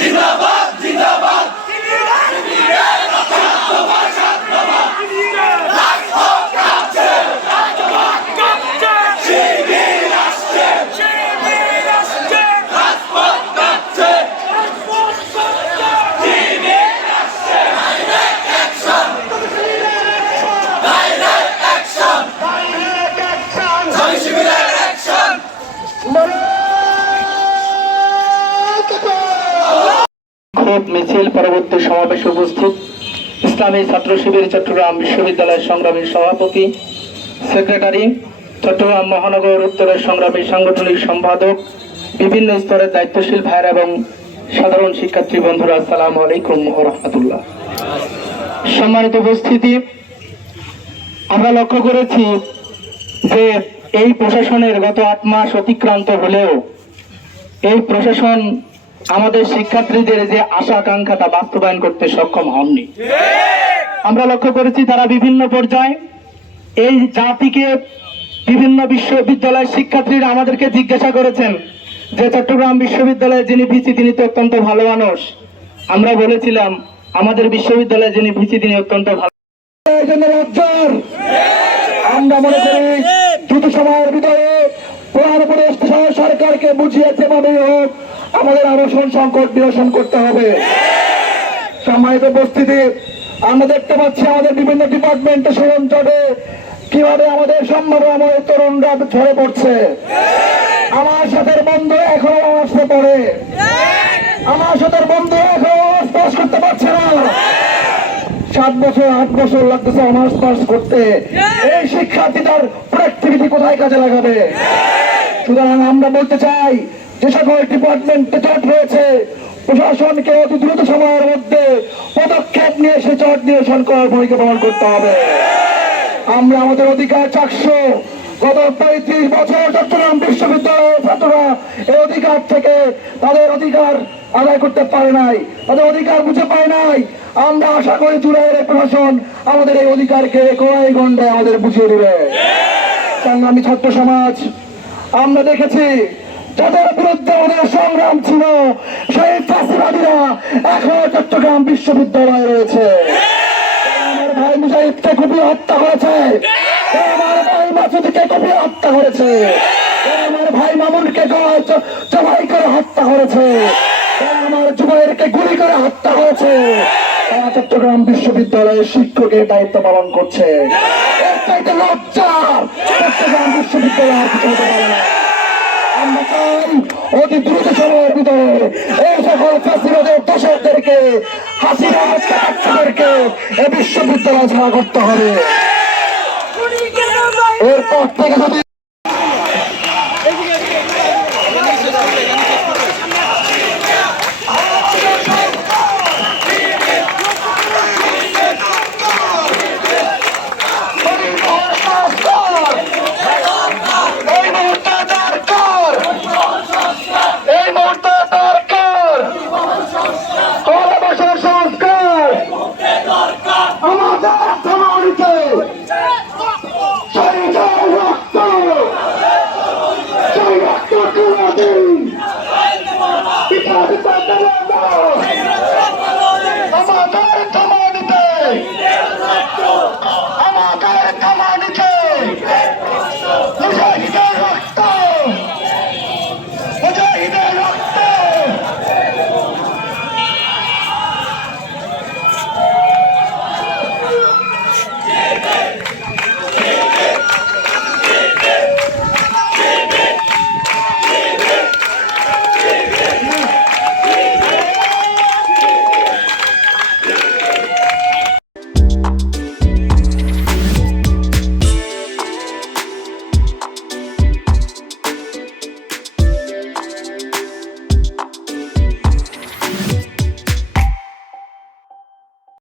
Enough! বিক্ষোভ মিছিল পরবর্তী সমাবেশে উপস্থিত ইসলামী ছাত্র শিবির চট্টগ্রাম বিশ্ববিদ্যালয়ের সংগ্রামী সভাপতি, সেক্রেটারি, চট্টগ্রাম মহানগর উত্তরের সংগ্রামী সাংগঠনিক সম্পাদক, বিভিন্ন স্তরের দায়িত্বশীল ভাইয়ের এবং সাধারণ শিক্ষার্থী বন্ধুরা, আসসালামু আলাইকুম রহমতুল্লাহ সম্মানিত উপস্থিতি, আমরা লক্ষ্য করেছি যে এই প্রশাসনের গত আট মাস অতিক্রান্ত হলেও এই প্রশাসন আমাদের শিক্ষার্থীদের যে আশা আকাঙ্ক্ষাটা বাস্তবায়ন করতে সক্ষম হননি। আমরা লক্ষ্য করেছি তারা বিভিন্ন পর্যায়ে এই জাতিকে বিভিন্ন বিশ্ববিদ্যালয়ের শিক্ষার্থীরা আমাদেরকে জিজ্ঞাসা করেছেন যে চট্টগ্রাম বিশ্ববিদ্যালয়ে যিনি ভিসি, তিনি তো অত্যন্ত ভালো মানুষ। আমরা বলেছিলাম, আমাদের বিশ্ববিদ্যালয়ে যিনি ভিসি, তিনি অত্যন্ত ভালো আমরা মনে করি দ্রুত সময়ের ভিতরে সরকারকে বুঝিয়ে যেভাবেই হোক আমাদের আবাসন সংকট নিরসন করতে হবে। সম্মানিত উপস্থিতি, আমরা দেখতে পাচ্ছি আমাদের বিভিন্ন ডিপার্টমেন্টে স্মরণ চটে কীভাবে আমাদের সম্ভব আমাদের তরুণরা ঝরে পড়ছে। আমার সাথে বন্ধু এখনও আসতে পড়ে। আমার সাথে বন্ধু এখনও স্পর্শ করতে পারছে না। সাত বছর, আট বছর লাগতেছে অনার্স পাস করতে। এই শিক্ষার্থী তার প্রোডাক্টিভিটি কোথায় কাজে লাগাবে? সুতরাং আমরা বলতে চাই যে সকল ডিপার্টমেন্টে চট রয়েছে, প্রশাসনকে অতি দ্রুত সময়ের মধ্যে পদক্ষেপ নিয়ে সে চট নিরসন করার ভূমিকা পালন করতে হবে। আমরা আমাদের অধিকার চাকশো গত পঁয়ত্রিশ বছর চট্টগ্রাম বিশ্ববিদ্যালয়ের ছাত্ররা এই অধিকার থেকে তাদের অধিকার আদায় করতে পারে নাই, তাদের অধিকার বুঝে পায় নাই। আমরা আশা করি জুলাইয়ের প্রশাসন আমাদের এই অধিকারকে কড়াই গন্ডায় আমাদের বুঝিয়ে দেবে। সংগ্রামী ছাত্র সমাজ, আমরা দেখেছি যাদের বিরুদ্ধে আমাদের সংগ্রাম ছিল, সেই ফাঁসিবাদীরা এখনও চট্টগ্রাম বিশ্ববিদ্যালয়ে রয়েছে। চট্টগ্রাম বিশ্ববিদ্যালয়ের শিক্ষকের দায়িত্ব পালন করছে। লজ্জা চট্টগ্রাম বিশ্ববিদ্যালয় আমরা চাই অতি দ্রুত সময়ের ভিতরে এই সকল ফ্যাসিবাদের দোষকদেরকে হাসিনা চাকরিদেরকে এই বিশ্ববিদ্যালয় ছাড়া করতে হবে। এরপর থেকে যদি